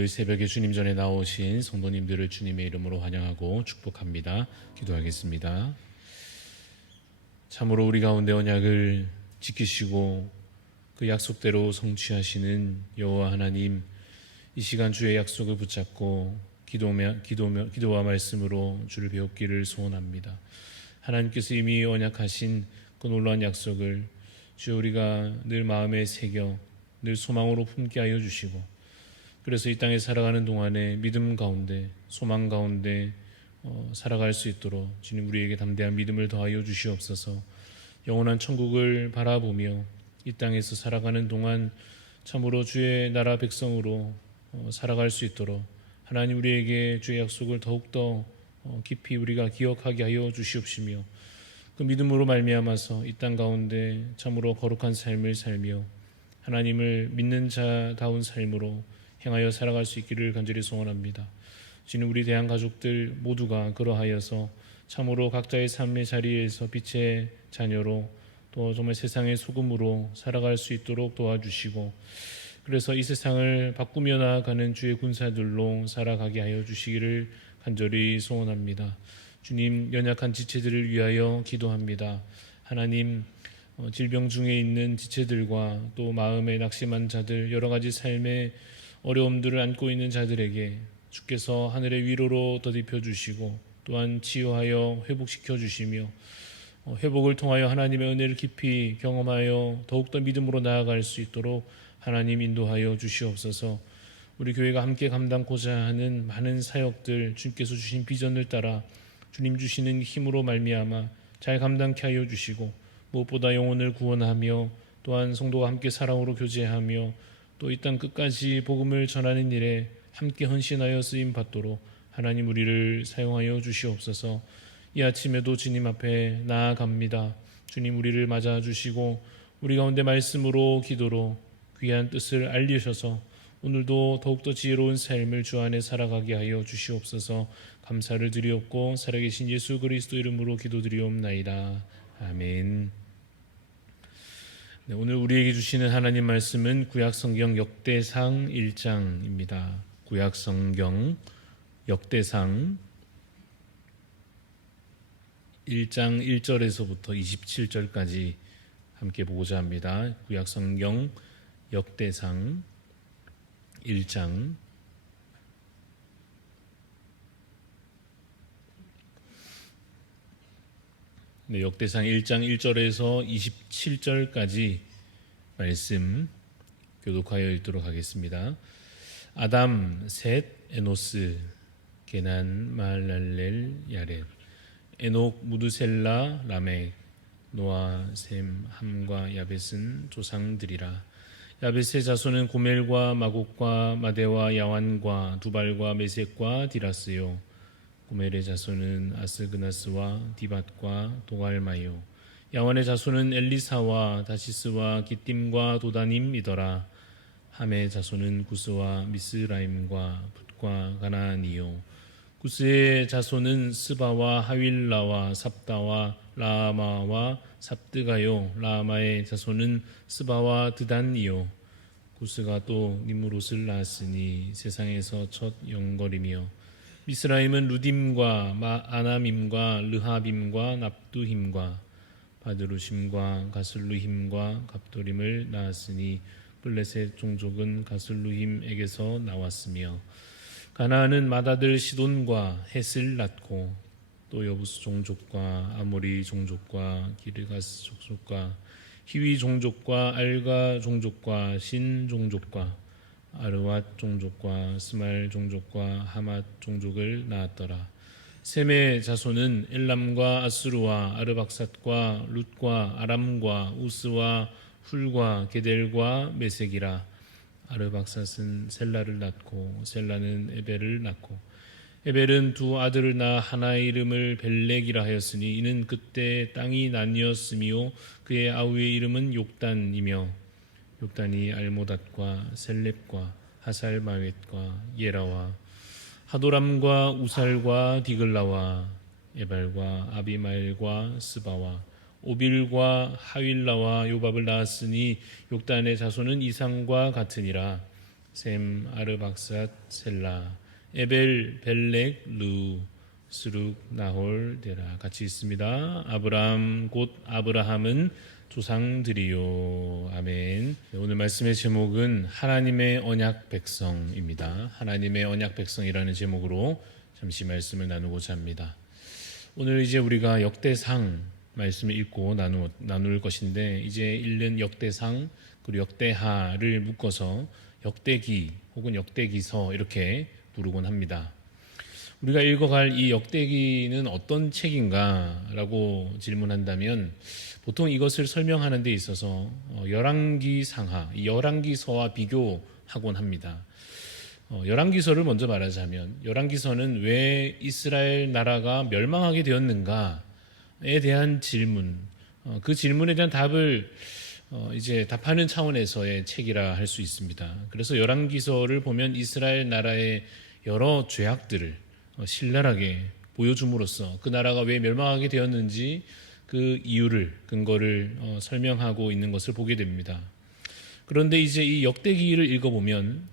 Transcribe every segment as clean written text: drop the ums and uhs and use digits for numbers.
오늘도 이 새벽에 주님 전에 나오신 성도님들을 주님의 이름으로 환영하고 축복합니다. 기도하겠습니다. 참으로 우리 가운데 언약을 지키시고 그 약속대로 성취하시는 여호와 하나님, 이 시간 주의 약속을 붙잡고 기도와 말씀으로 주를 배웠기를 소원합니다. 하나님께서 이미 언약하신 그 놀라운 약속을 주여 우리가 늘 마음에 새겨 늘 소망으로 품게 하여 주시고, 그래서 이 땅에 살아가는 동안에 믿음 가운데 소망 가운데 살아갈 수 있도록 주님 우리에게 담대한 믿음을 더하여 주시옵소서. 영원한 천국을 바라보며 이 땅에서 살아가는 동안 참으로 주의 나라 백성으로 살아갈 수 있도록 하나님 우리에게 주의 약속을 더욱더 깊이 우리가 기억하게 하여 주시옵시며, 그 믿음으로 말미암아서 이 땅 가운데 참으로 거룩한 삶을 살며 하나님을 믿는 자다운 삶으로 행하여 살아갈 수 있기를 간절히 소원합니다. 주님, 우리 대한 가족들 모두가 그러하여서 참으로 각자의 삶의 자리에서 빛의 자녀로 또 정말 세상의 소금으로 살아갈 수 있도록 도와주시고, 그래서 이 세상을 바꾸며 나아가는 주의 군사들로 살아가게 하여 주시기를 간절히 소원합니다. 주님, 연약한 지체들을 위하여 기도합니다. 하나님, 질병 중에 있는 지체들과 또 마음에 낙심한 자들, 여러 가지 삶의 어려움들을 안고 있는 자들에게 주께서 하늘의 위로로 덧입혀 주시고 또한 치유하여 회복시켜 주시며, 회복을 통하여 하나님의 은혜를 깊이 경험하여 더욱더 믿음으로 나아갈 수 있도록 하나님 인도하여 주시옵소서. 우리 교회가 함께 감당고자 하는 많은 사역들, 주님께서 주신 비전을 따라 주님 주시는 힘으로 말미암아 잘 감당케 하여 주시고, 무엇보다 영혼을 구원하며 또한 성도와 함께 사랑으로 교제하며 또 이 땅 끝까지 복음을 전하는 일에 함께 헌신하여 쓰임 받도록 하나님 우리를 사용하여 주시옵소서. 이 아침에도 주님 앞에 나아갑니다. 주님 우리를 맞아주시고 우리 가운데 말씀으로 기도로 귀한 뜻을 알리셔서 오늘도 더욱더 지혜로운 삶을 주 안에 살아가게 하여 주시옵소서. 감사를 드리옵고 살아계신 예수 그리스도 이름으로 기도드리옵나이다. 아멘. 네, 오늘 우리에게 주시는 하나님 말씀은 구약성경 역대상 1장입니다. 구약성경 역대상 1장 1절에서부터 27절까지 함께 보고자 합니다. 구약성경 역대상 1장 역대상 1장 1절에서 27절까지 말씀 교독하여 읽도록 하겠습니다. 아담, 셋, 에노스, 게난, 마할랄렐, 야렙, 에녹, 무드셀라, 라멕, 노아, 셈, 함과 야벳은 조상들이라. 야벳의 자손은 고멜과 마곡과 마데와 야완과 두발과 메섹과 디라스요. 고멜의 자손은 아스그나스와 디밧과 도갈마요. 야완의 자손은 엘리사와 다시스와 기띔과 도다님이더라. 함의 자손은 구스와 미스라임과 붓과 가나안이요. 구스의 자손은 스바와 하윌라와 삽다와 라마와 삽드가요. 라마의 자손은 스바와 드단이요. 구스가 또 니므롯을 낳았으니 세상에서 첫 영걸이며, 미스라임은 루딤과 아나밈과 르하빔과 납두힘과 바드루심과 가슬루힘과 갑도림을 낳았으니 블레셋 종족은 가슬루힘에게서 나왔으며, 가나안은 맏아들 시돈과 헷을 낳고 또 여부스 종족과 아모리 종족과 기르가스 종족과 히위 종족과 알가 종족과 신 종족과 아르왓 종족과 스말 종족과 하맛 종족을 낳았더라. 셈의 자손은 엘람과 아스루와 아르박삿과 룻과 아람과 우스와 훌과 게델과 메색이라. 아르박삿은 셀라를 낳고 셀라는 에벨을 낳고 에벨은 두 아들을 낳아 하나의 이름을 벨렉이라 하였으니 이는 그때 땅이 나뉘었으며 그의 아우의 이름은 욕단이며, 욕단이 알모닷과 셀렙과 하살마웻과 예라와 하도람과 우살과 디글라와 에발과 아비마엘과 스바와 오빌과 하윌라와 요밥을 낳았으니 욕단의 자손은 이상과 같으니라. 셈 아르박삿 셀라 에벨 벨렉 루 스룩 나홀 데라. 같이 있습니다. 아브람 곧 아브라함은 조상들이요. 아멘. 오늘 말씀의 제목은 하나님의 언약 백성입니다. 하나님의 언약 백성이라는 제목으로 잠시 말씀을 나누고자 합니다. 오늘 이제 우리가 역대상 말씀을 읽고 나눌 것인데, 이제 읽는 역대상 그리고 역대하를 묶어서 역대기 혹은 역대기서 이렇게 부르곤 합니다. 우리가 읽어갈 이 역대기는 어떤 책인가라고 질문한다면, 보통 이것을 설명하는 데 있어서 열왕기상하, 이 열왕기서와 비교하곤 합니다. 열왕기서를 먼저 말하자면, 열왕기서는 왜 이스라엘 나라가 멸망하게 되었는가에 대한 질문, 그 질문에 대한 답을 이제 답하는 차원에서의 책이라 할 수 있습니다. 그래서 열왕기서를 보면 이스라엘 나라의 여러 죄악들을 신랄하게 보여줌으로써 그 나라가 왜 멸망하게 되었는지 그 이유를, 근거를 설명하고 있는 것을 보게 됩니다. 그런데 이제 이 역대기를 읽어보면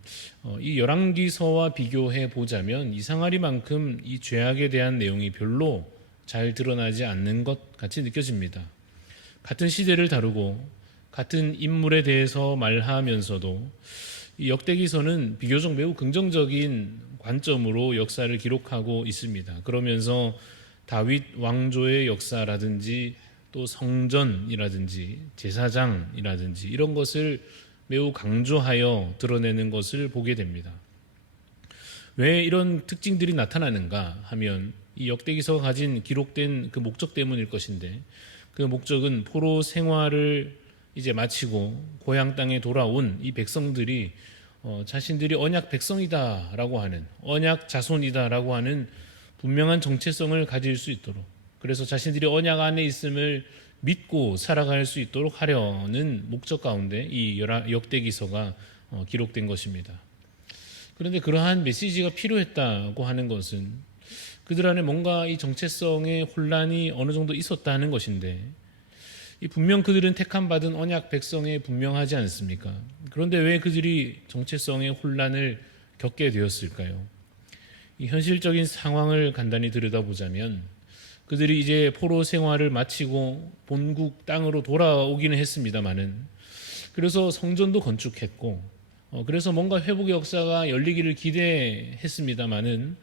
이 열왕기서와 비교해 보자면 이상하리만큼 이 죄악에 대한 내용이 별로 잘 드러나지 않는 것 같이 느껴집니다. 같은 시대를 다루고 같은 인물에 대해서 말하면서도 이 역대기서는 비교적 매우 긍정적인 관점으로 역사를 기록하고 있습니다. 그러면서 다윗 왕조의 역사라든지 또 성전이라든지 제사장이라든지 이런 것을 매우 강조하여 드러내는 것을 보게 됩니다. 왜 이런 특징들이 나타나는가 하면 이 역대기서가 가진 기록된 그 목적 때문일 것인데, 그 목적은 포로 생활을 이제 마치고 고향 땅에 돌아온 이 백성들이 자신들이 언약 백성이다라고 하는, 언약 자손이다라고 하는 분명한 정체성을 가질 수 있도록, 그래서 자신들이 언약 안에 있음을 믿고 살아갈 수 있도록 하려는 목적 가운데 이 역대기서가 기록된 것입니다. 그런데 그러한 메시지가 필요했다고 하는 것은 그들 안에 뭔가 이 정체성의 혼란이 어느 정도 있었다는 것인데, 분명 그들은 택함받은 언약 백성에 분명하지 않습니까? 그런데 왜 그들이 정체성의 혼란을 겪게 되었을까요? 이 현실적인 상황을 간단히 들여다보자면, 그들이 이제 포로 생활을 마치고 본국 땅으로 돌아오기는 했습니다마는, 그래서 성전도 건축했고, 그래서 뭔가 회복의 역사가 열리기를 기대했습니다마는,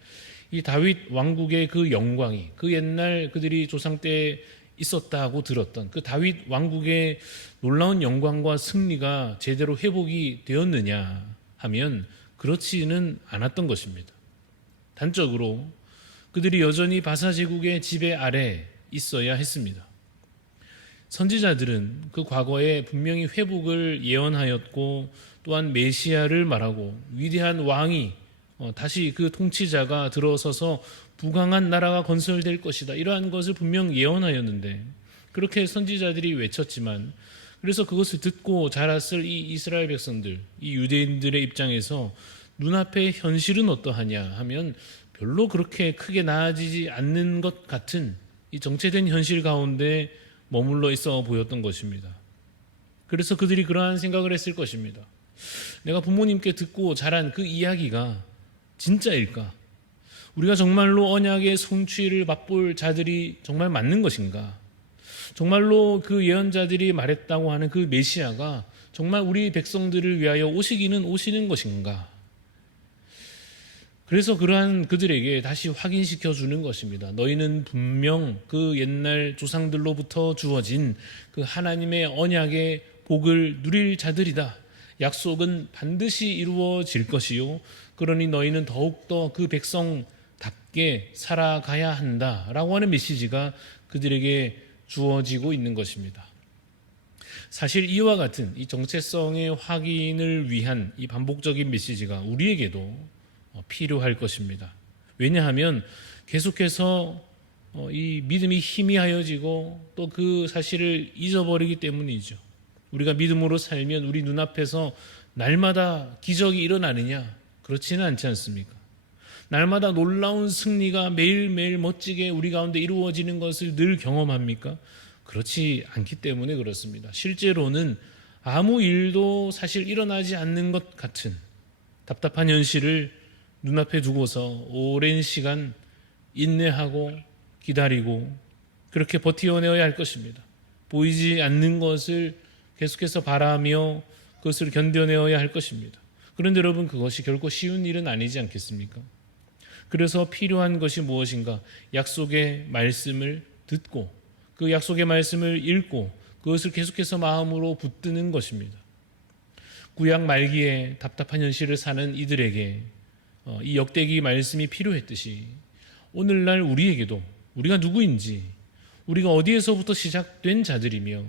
이 다윗 왕국의 그 영광이, 그 옛날 그들이 조상 때 있었다고 들었던 그 다윗 왕국의 놀라운 영광과 승리가 제대로 회복이 되었느냐 하면 그렇지는 않았던 것입니다. 단적으로 그들이 여전히 바사 제국의 지배 아래 있어야 했습니다. 선지자들은 그 과거에 분명히 회복을 예언하였고, 또한 메시아를 말하고 위대한 왕이 다시 그 통치자가 들어서서 부강한 나라가 건설될 것이다, 이러한 것을 분명 예언하였는데, 그렇게 선지자들이 외쳤지만, 그래서 그것을 듣고 자랐을 이 이스라엘 백성들, 이 유대인들의 입장에서 눈앞의 현실은 어떠하냐 하면 별로 그렇게 크게 나아지지 않는 것 같은 이 정체된 현실 가운데 머물러 있어 보였던 것입니다. 그래서 그들이 그러한 생각을 했을 것입니다. 내가 부모님께 듣고 자란 그 이야기가 진짜일까? 우리가 정말로 언약의 성취를 맛볼 자들이 정말 맞는 것인가? 정말로 그 예언자들이 말했다고 하는 그 메시아가 정말 우리 백성들을 위하여 오시기는 오시는 것인가? 그래서 그러한 그들에게 다시 확인시켜 주는 것입니다. 너희는 분명 그 옛날 조상들로부터 주어진 그 하나님의 언약의 복을 누릴 자들이다. 약속은 반드시 이루어질 것이요, 그러니 너희는 더욱더 그 백성답게 살아가야 한다라고 하는 메시지가 그들에게 주어지고 있는 것입니다. 사실 이와 같은 이 정체성의 확인을 위한 이 반복적인 메시지가 우리에게도 필요할 것입니다. 왜냐하면 계속해서 이 믿음이 희미하여지고 또 그 사실을 잊어버리기 때문이죠. 우리가 믿음으로 살면 우리 눈앞에서 날마다 기적이 일어나느냐? 그렇지는 않지 않습니까? 날마다 놀라운 승리가 매일매일 멋지게 우리 가운데 이루어지는 것을 늘 경험합니까? 그렇지 않기 때문에 그렇습니다. 실제로는 아무 일도 사실 일어나지 않는 것 같은, 답답한 현실을 눈앞에 두고서 오랜 시간 인내하고 기다리고 그렇게 버티어내어야 할 것입니다. 보이지 않는 것을 계속해서 바라며 그것을 견뎌내어야 할 것입니다. 그런데 여러분, 그것이 결코 쉬운 일은 아니지 않겠습니까? 그래서 필요한 것이 무엇인가? 약속의 말씀을 듣고 그 약속의 말씀을 읽고 그것을 계속해서 마음으로 붙드는 것입니다. 구약 말기에 답답한 현실을 사는 이들에게 이 역대기 말씀이 필요했듯이 오늘날 우리에게도 우리가 누구인지, 우리가 어디에서부터 시작된 자들이며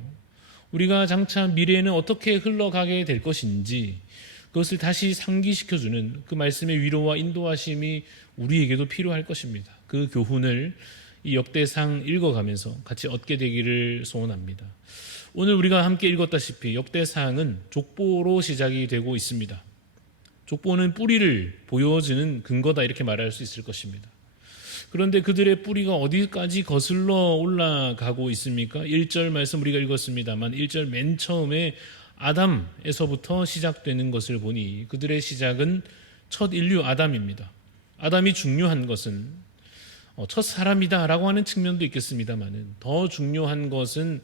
우리가 장차 미래에는 어떻게 흘러가게 될 것인지 그것을 다시 상기시켜주는 그 말씀의 위로와 인도하심이 우리에게도 필요할 것입니다. 그 교훈을 이 역대상 읽어가면서 같이 얻게 되기를 소원합니다. 오늘 우리가 함께 읽었다시피 역대상은 족보로 시작이 되고 있습니다. 족보는 뿌리를 보여주는 근거다, 이렇게 말할 수 있을 것입니다. 그런데 그들의 뿌리가 어디까지 거슬러 올라가고 있습니까? 1절 말씀 우리가 읽었습니다만 1절 맨 처음에 아담에서부터 시작되는 것을 보니 그들의 시작은 첫 인류 아담입니다. 아담이 중요한 것은 첫 사람이다라고 하는 측면도 있겠습니다만 더 중요한 것은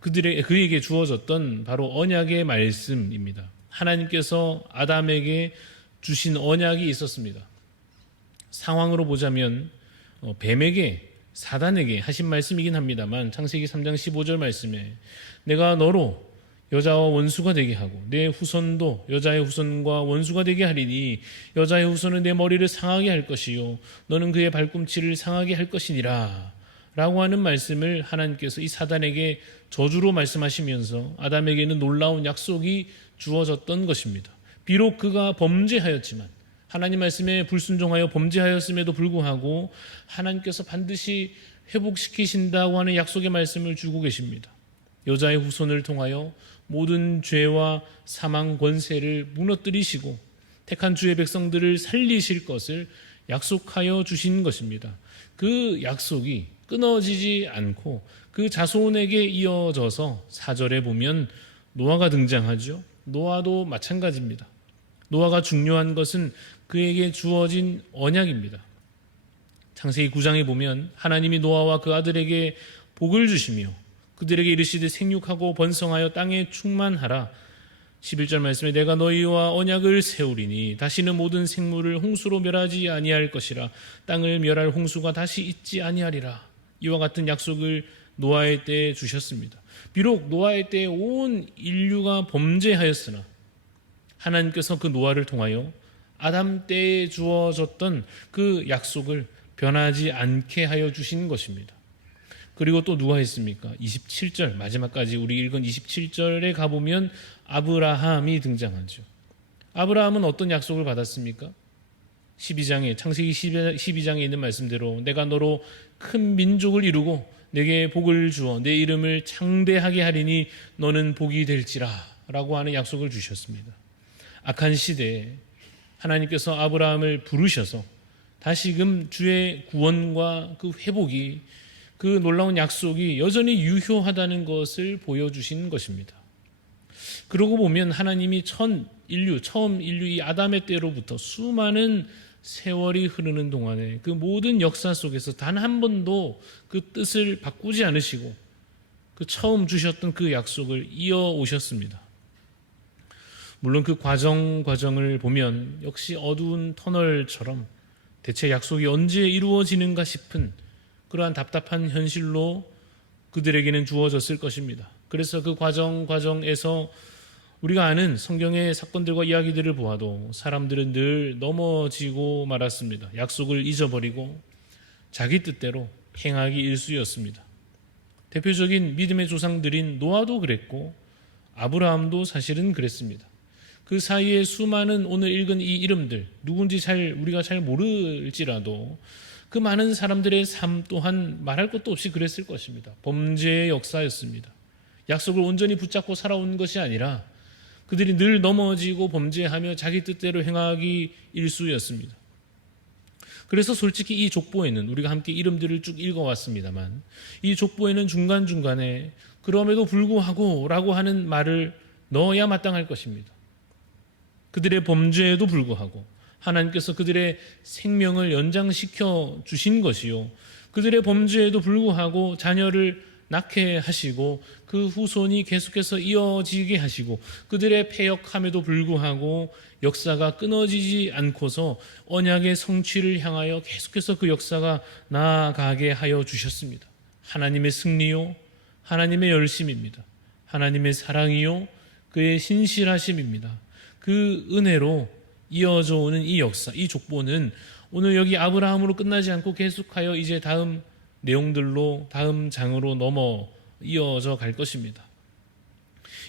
그에게 주어졌던 바로 언약의 말씀입니다. 하나님께서 아담에게 주신 언약이 있었습니다. 상황으로 보자면 뱀에게, 사단에게 하신 말씀이긴 합니다만 창세기 3장 15절 말씀에 내가 너로 여자와 원수가 되게 하고 내 후손도 여자의 후손과 원수가 되게 하리니 여자의 후손은 내 머리를 상하게 할 것이요 너는 그의 발꿈치를 상하게 할 것이니라 라고 하는 말씀을 하나님께서 이 사단에게 저주로 말씀하시면서 아담에게는 놀라운 약속이 주어졌던 것입니다. 비록 그가 범죄하였지만, 하나님 말씀에 불순종하여 범죄하였음에도 불구하고 하나님께서 반드시 회복시키신다고 하는 약속의 말씀을 주고 계십니다. 여자의 후손을 통하여 모든 죄와 사망 권세를 무너뜨리시고 택한 주의 백성들을 살리실 것을 약속하여 주신 것입니다. 그 약속이 끊어지지 않고 그 자손에게 이어져서 4절에 보면 노아가 등장하죠. 노아도 마찬가지입니다. 노아가 중요한 것은 그에게 주어진 언약입니다. 창세기 9장에 보면 하나님이 노아와 그 아들에게 복을 주시며 그들에게 이르시되 생육하고 번성하여 땅에 충만하라. 11절 말씀에 내가 너희와 언약을 세우리니 다시는 모든 생물을 홍수로 멸하지 아니할 것이라. 땅을 멸할 홍수가 다시 있지 아니하리라. 이와 같은 약속을 노아의 때에 주셨습니다. 비록 노아의 때에 온 인류가 범죄하였으나 하나님께서 그 노아를 통하여 아담 때에 주어졌던 그 약속을 변하지 않게 하여 주신 것입니다. 그리고 또 누가 했습니까? 27절 마지막까지 우리 읽은 27절에 가보면 아브라함이 등장하죠. 아브라함은 어떤 약속을 받았습니까? 12장에 창세기 12장에 있는 말씀대로 내가 너로 큰 민족을 이루고 내게 복을 주어 내 이름을 창대하게 하리니 너는 복이 될지라 라고 하는 약속을 주셨습니다. 악한 시대에 하나님께서 아브라함을 부르셔서 다시금 주의 구원과 그 회복이, 그 놀라운 약속이 여전히 유효하다는 것을 보여주신 것입니다. 그러고 보면 하나님이 처음 인류 이 아담의 때로부터 수많은 세월이 흐르는 동안에 그 모든 역사 속에서 단 한 번도 그 뜻을 바꾸지 않으시고 그 처음 주셨던 그 약속을 이어오셨습니다. 물론 그 과정을 보면 역시 어두운 터널처럼 대체 약속이 언제 이루어지는가 싶은 그러한 답답한 현실로 그들에게는 주어졌을 것입니다. 그래서 그 과정에서 우리가 아는 성경의 사건들과 이야기들을 보아도 사람들은 늘 넘어지고 말았습니다. 약속을 잊어버리고 자기 뜻대로 행하기 일쑤였습니다. 대표적인 믿음의 조상들인 노아도 그랬고 아브라함도 사실은 그랬습니다. 그 사이에 수많은 오늘 읽은 이 이름들, 누군지 우리가 잘 모를지라도 그 많은 사람들의 삶 또한 말할 것도 없이 그랬을 것입니다. 범죄의 역사였습니다. 약속을 온전히 붙잡고 살아온 것이 아니라 그들이 늘 넘어지고 범죄하며 자기 뜻대로 행하기 일쑤였습니다. 그래서 솔직히 이 족보에는 우리가 함께 이름들을 쭉 읽어왔습니다만 이 족보에는 중간중간에 그럼에도 불구하고 라고 하는 말을 넣어야 마땅할 것입니다. 그들의 범죄에도 불구하고 하나님께서 그들의 생명을 연장시켜 주신 것이요, 그들의 범죄에도 불구하고 자녀를 낳게 하시고 그 후손이 계속해서 이어지게 하시고 그들의 패역함에도 불구하고 역사가 끊어지지 않고서 언약의 성취를 향하여 계속해서 그 역사가 나아가게 하여 주셨습니다. 하나님의 승리요, 하나님의 열심입니다. 하나님의 사랑이요, 그의 신실하심입니다. 그 은혜로 이어져 오는 이 역사, 이 족보는 오늘 여기 아브라함으로 끝나지 않고 계속하여 이제 다음 내용들로, 다음 장으로 넘어 이어져 갈 것입니다.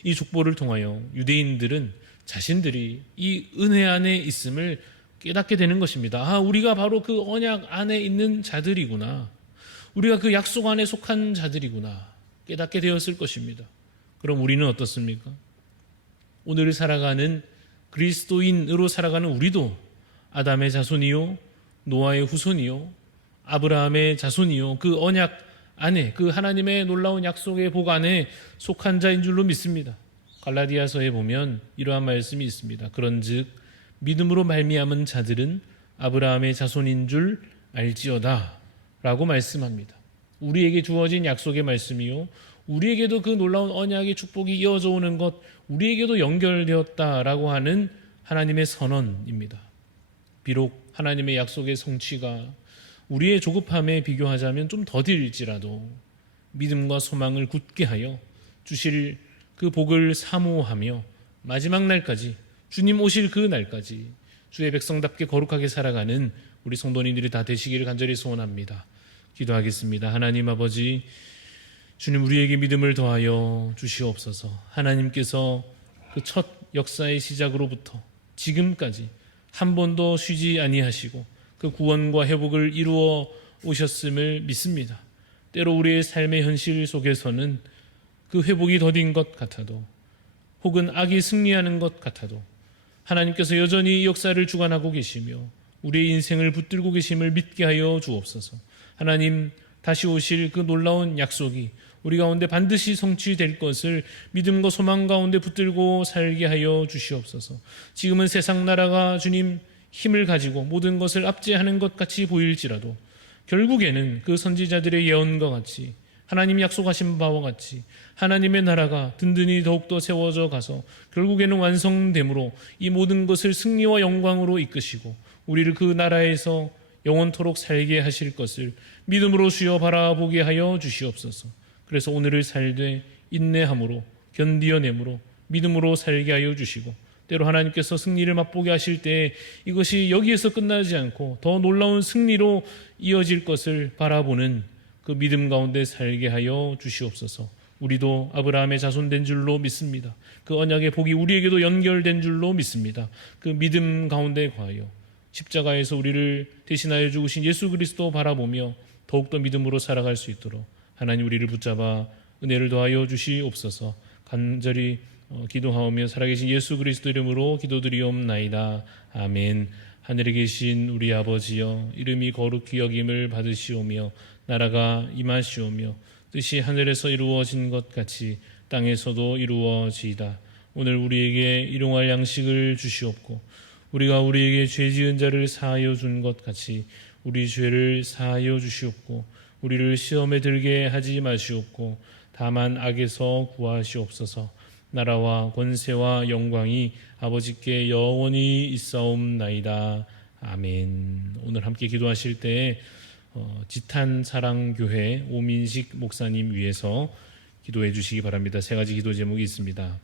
이 족보를 통하여 유대인들은 자신들이 이 은혜 안에 있음을 깨닫게 되는 것입니다. 우리가 바로 그 언약 안에 있는 자들이구나, 우리가 그 약속 안에 속한 자들이구나 깨닫게 되었을 것입니다. 그럼 우리는 어떻습니까? 오늘을 살아가는 그리스도인으로 살아가는 우리도 아담의 자손이요, 노아의 후손이요, 아브라함의 자손이요, 그 언약 안에, 그 하나님의 놀라운 약속의 복 안에 속한 자인 줄로 믿습니다. 갈라디아서에 보면 이러한 말씀이 있습니다. 그런즉 믿음으로 말미암은 자들은 아브라함의 자손인 줄 알지어다 라고 말씀합니다. 우리에게 주어진 약속의 말씀이요, 우리에게도 그 놀라운 언약의 축복이 이어져 오는 것, 우리에게도 연결되었다라고 하는 하나님의 선언입니다. 비록 하나님의 약속의 성취가 우리의 조급함에 비교하자면 좀 더딜지라도 믿음과 소망을 굳게 하여 주실 그 복을 사모하며 마지막 날까지, 주님 오실 그 날까지 주의 백성답게 거룩하게 살아가는 우리 성도님들이 다 되시기를 간절히 소원합니다. 기도하겠습니다. 하나님 아버지, 주님 우리에게 믿음을 더하여 주시옵소서. 하나님께서 그 첫 역사의 시작으로부터 지금까지 한 번도 쉬지 아니하시고 그 구원과 회복을 이루어 오셨음을 믿습니다. 때로 우리의 삶의 현실 속에서는 그 회복이 더딘 것 같아도, 혹은 악이 승리하는 것 같아도 하나님께서 여전히 이 역사를 주관하고 계시며 우리의 인생을 붙들고 계심을 믿게 하여 주옵소서. 하나님, 다시 오실 그 놀라운 약속이 우리 가운데 반드시 성취될 것을 믿음과 소망 가운데 붙들고 살게 하여 주시옵소서. 지금은 세상 나라가 주님 힘을 가지고 모든 것을 압제하는 것 같이 보일지라도 결국에는 그 선지자들의 예언과 같이, 하나님 약속하신 바와 같이 하나님의 나라가 든든히 더욱더 세워져 가서 결국에는 완성됨으로 이 모든 것을 승리와 영광으로 이끄시고 우리를 그 나라에서 영원토록 살게 하실 것을 믿음으로 주여 바라보게 하여 주시옵소서. 그래서 오늘을 살되 인내함으로, 견디어냄으로, 믿음으로 살게 하여 주시고, 때로 하나님께서 승리를 맛보게 하실 때 이것이 여기에서 끝나지 않고 더 놀라운 승리로 이어질 것을 바라보는 그 믿음 가운데 살게 하여 주시옵소서. 우리도 아브라함의 자손된 줄로 믿습니다. 그 언약의 복이 우리에게도 연결된 줄로 믿습니다. 그 믿음 가운데 거하여 십자가에서 우리를 대신하여 죽으신 예수 그리스도 바라보며 더욱더 믿음으로 살아갈 수 있도록 하나님 우리를 붙잡아 은혜를 더하여 주시옵소서. 간절히 기도하오며 살아계신 예수 그리스도 이름으로 기도드리옵나이다. 아멘. 하늘에 계신 우리 아버지여, 이름이 거룩히 여김을 받으시오며 나라가 임하시오며 뜻이 하늘에서 이루어진 것 같이 땅에서도 이루어지이다. 오늘 우리에게 일용할 양식을 주시옵고 우리가 우리에게 죄 지은 자를 사하여 준 것 같이 우리 죄를 사하여 주시옵고 우리를 시험에 들게 하지 마시옵고 다만 악에서 구하시옵소서. 나라와 권세와 영광이 아버지께 영원히 있사옵나이다. 아멘. 오늘 함께 기도하실 때에 지탄사랑교회 오민식 목사님 위해서 기도해 주시기 바랍니다. 세 가지 기도 제목이 있습니다.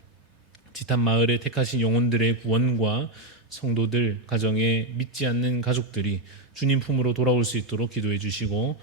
지탄마을에 택하신 영혼들의 구원과 성도들, 가정에 믿지 않는 가족들이 주님 품으로 돌아올 수 있도록 기도해 주시고,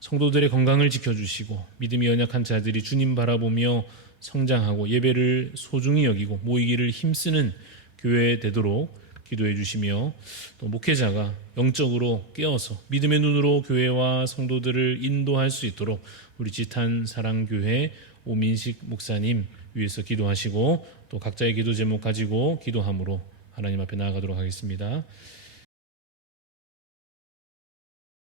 성도들의 건강을 지켜주시고 믿음이 연약한 자들이 주님 바라보며 성장하고 예배를 소중히 여기고 모이기를 힘쓰는 교회 되도록 기도해 주시며, 또 목회자가 영적으로 깨어서 믿음의 눈으로 교회와 성도들을 인도할 수 있도록 우리 지탄사랑교회 오민식 목사님 위해서 기도하시고 또 각자의 기도 제목 가지고 기도함으로 하나님 앞에 나아가도록 하겠습니다.